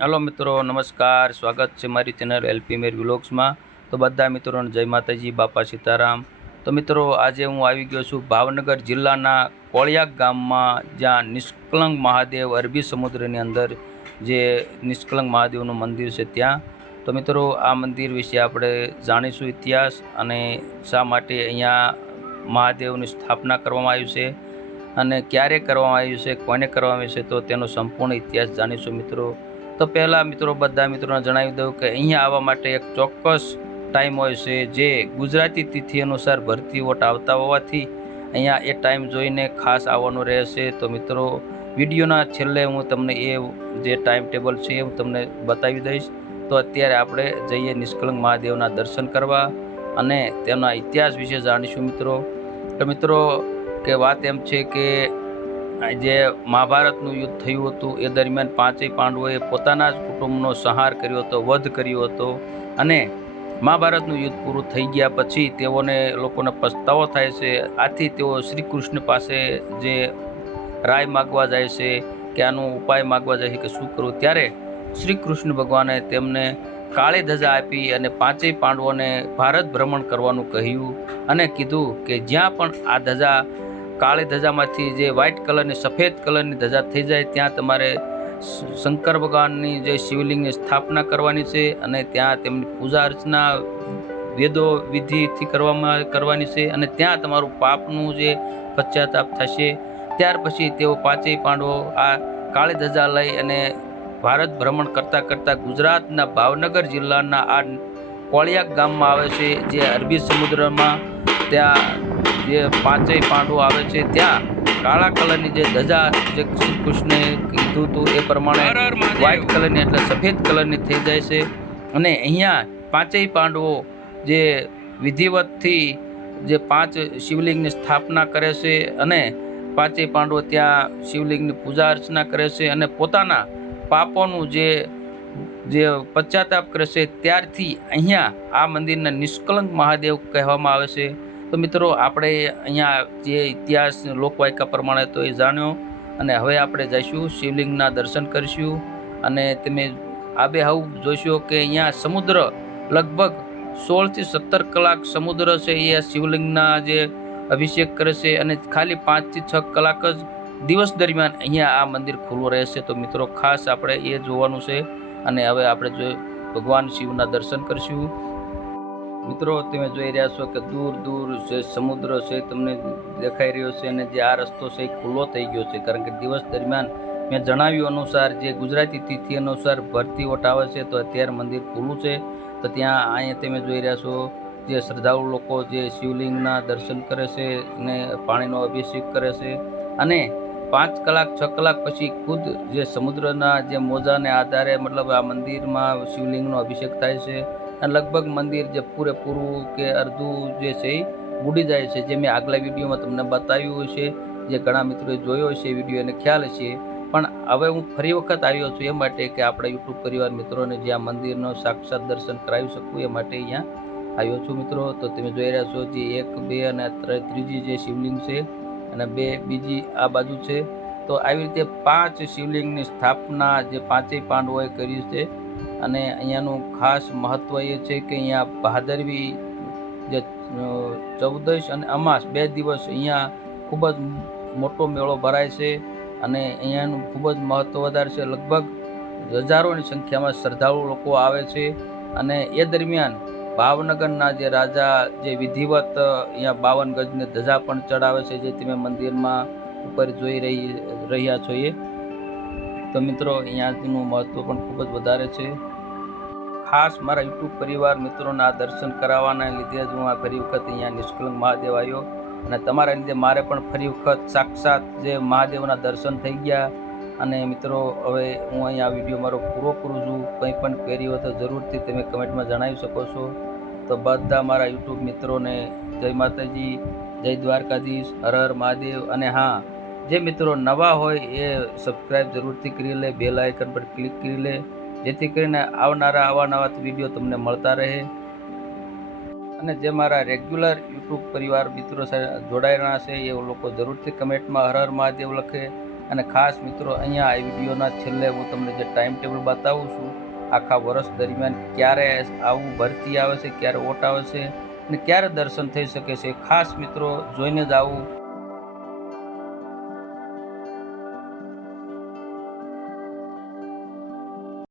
Hello मित्रों, नमस्कार। स्वागत है मारी चेनल एलपी मेर व्लॉग्स में। तो बधा मित्रों ने जय माताजी, बापा सीताराम। तो मित्रों, आज हूँ आई गयो छूँ भावनगर जिल्लाना कोळियाक गाम में, ज्यां निष्कलंक महादेव अरबी समुद्र ने अंदर जे निष्कलंक महादेव मंदिर है त्या। तो मित्रों, आ मंदिर विषे आपणे जाणीशुं इतिहास अने शा माटे अहींया महादेवनी स्थापना करवामां आवी छे अने क्यारे करवामां आवी छे, कोने करवामां आवी छे, तो तेनो संपूर्ण इतिहास जाणीशुं मित्रों। तो पहला मित्रों बधा मित्रों ने जणावी दऊं कि अहींया आववा माटे एक चोक्कस टाइम होय छे, जे गुजराती तिथि अनुसार भरती ओट आवता होवाथी अहींया ए टाइम जोईने खास आववानुं रहेशे। तो मित्रों, विडियोना छेल्ले हूँ तमने ए जे टाइम टेबल छे हूँ तमने बतावी दईश। तो अत्यारे आपणे जईए निष्कलंक महादेवना दर्शन करवा अने तेना इतिहास विषे जाणीशुं मित्रों। तो मित्रों, के वात एम छे के जे महाभारतનું યુદ્ધ થયું હતું એ દરમિયાન પાંચેય પાંડવોએ પોતાના જ કુટુંબનો સંહાર કર્યો હતો, વધ કર્યો હતો અને મહાભારતનું યુદ્ધ પૂરું થઈ ગયા પછી તેઓને લોકોને પસ્તાવો થાય છે। આથી તેઓ શ્રી કૃષ્ણ પાસે જે રાય માગવા જાય છે કે આનો ઉપાય માગવા જાય છે કે શું કરવું, ત્યારે શ્રી કૃષ્ણ ભગવાને તેમને કાળી ધજા આપી અને પાંચેય પાંડવોને ભારત ભ્રમણ કરવાનું કહ્યું અને કીધું કે જ્યાં પણ આ ધજા काली धजा में जे व्हाइट कलर ने सफेद कलर की धजा थी जाए त्या तमारे शंकर भगवान की शिवलिंग की स्थापना करवानी छे अने त्या तेमनी पूजा अर्चना वेदो विधि थी करवानी छे अने त्या तमारुं पापनुं जे पश्चाताप थशे। त्यार पछी तेओ पांचेय पांडवो आ काली धजा लई अने भारत भ्रमण करता करता गुजरातना भावनगर जिल्लाना आ कोळियाक गाम में आवे छे, जे अरबी समुद्र में त्या जे पांचेय पांडवो आवे छे त्या काळा कलरनी जे धजा जे श्री कृष्णे कीधुं हतुं ए प्रमाणे व्हाइट कलरनी एटले सफेद कलरनी थई जाय छे अने अहींया पांचेय पांडवो जे विधिवतथी जे पांच शिवलिंगनी स्थापना करे छे अने पांचेय पांडवो त्या शिवलिंगनी पूजा अर्चना करे छे अने पोताना पापोनुं जे जे पश्चाताप करे छे त्यारथी अहींया आ मंदिरने निष्कलंक महादेव कहेवामां आवे छे। तो मित्रों, आपणे अहींया जे इतिहास लोकवायका प्रमाणे तो ए जाण्यो अने हवे आपणे जईशुं शिवलिंगना दर्शन करीशुं अने तमे आबेहवा जोशो के अहींया समुद्र लगभग 16 થી 17 कलाक समुद्र छे ए शिवलिंगना जे अभिषेक करे छे अने खाली 5 થી 6 कलाक ज दिवस दरमियान अहींया आ मंदिर खुल्लुं रहेशे। तो मित्रों, खास आपणे ए जोवानुं छे अने हवे आपणे जो भगवान शिवना दर्शन करशुं। मित्रों, तमे जोई रह्या छो के दूर दूर जे समुद्र छे तमने देखाई रह्यो छे अने जे आ रस्तो छे खुल्लो थई गयो छे, कारण के दिवस दरमियान मैं जणाव्युं अनुसार जे गुजराती तिथि अनुसार भरती ओट आवे छे तो अत्यारे मंदिर खुल्लुं छे। तो त्यां अहींया तमे जोई रह्या छो जे श्रद्धाळु लोको जे शिवलिंगना दर्शन करे छे अने पाणीनो अभिषेक करे छे अने 5 कलाक 6 कलाक पछी खुद जे समुद्રના જે મોજાને આધારે मतलब आ મંદિરમાં શિવલિંગનો અભિષેક થાય છે અને લગભગ મંદિર જે પૂરેપૂરું કે અડધું જે છે એ બુડી જાય છે। જે મેં આગલા વિડીયોમાં તમને બતાવ્યું છે, જે ઘણા મિત્રોએ જોયો છે વિડીયો એને ખ્યાલ છે, પણ હવે હું ફરી વખત આવ્યો છું એ માટે કે આપણા યુટ્યુબ પરિવાર મિત્રોને જે આ મંદિરનો સાક્ષાત દર્શન કરાવી શકું એ માટે અહીંયા આવ્યો છું મિત્રો। તો તમે જોઈ રહ્યા છો જે 1 2 અને ત્રીજી જે શિવલિંગ છે અને બે બીજી આ બાજુ છે। તો આવી રીતે 5 શિવલિંગની સ્થાપના જે પાંચેય પાંડવોએ કરી છે અને અહીંયાનું ખાસ મહત્વ એ છે કે અહીંયા ભાદરવી જે 14 અને અમાસ 2 દિવસ અહીંયા ખૂબ જ મોટો મેળો ભરાય છે અને અહીંયાનું ખૂબ જ મહત્વ વધારે છે। લગભગ હજારોની સંખ્યામાં શ્રદ્ધાળુ લોકો આવે છે અને એ દરમિયાન ભાવનગરના જે રાજા જે વિધિવત અહીંયા 52 ગજની ધજા પણ ચડાવે છે, જે તમે મંદિરમાં ઉપર જોઈ રહ્યા છો એ। તો મિત્રો, અહીંયાનું મહત્વ પણ ખૂબ જ વધારે છે। खास मारा यूट्यूब परिवार मित्रों आ दर्शन करावाना लीधे ज हूँ आ फरी वखत अहींया निष्कलंक महादेव आव्यो अने तमारा लीधे मारे पण फरी वखत साक्षात जे महादेवना दर्शन थई गया। अने मित्रों, हवे हूँ अहींया विडियो मारो पूरो करूँ छूं। कंई पण क्वेरी हो तो जरूरथी तमे कमेंट में जणावी शको छो। तो बधा मारा यूट्यूब मित्रों ने जय माताजी, जय द्वारकाधीश, हर हर महादेव। अने हाँ, जे मित्रों नवा होय ए सब्सक्राइब जरूरथी करी ले, बेल आइकन पर क्लिक करी ले, जेथी करीने आवनारा आवा नवा विडियो तमने मळता रहे। अने जे मारा रेग्युलर यूट्यूब परिवार मित्रों जोड़ायेला छे ए लोको जरूरथी कमेंट में हर हर महादेव लखे અને ખાસ મિત્રો અહીંયા આ વિડીયોના છેલ્લે હું તમને જે ટાઈમ ટેબલ બતાવું છું આખા વર્ષ દરમિયાન ક્યારે આવું ભરતી આવે છે, ક્યારે ઓટ આવે છે અને ક્યારે દર્શન થઈ શકે છે, ખાસ મિત્રો જોઈને જ આવું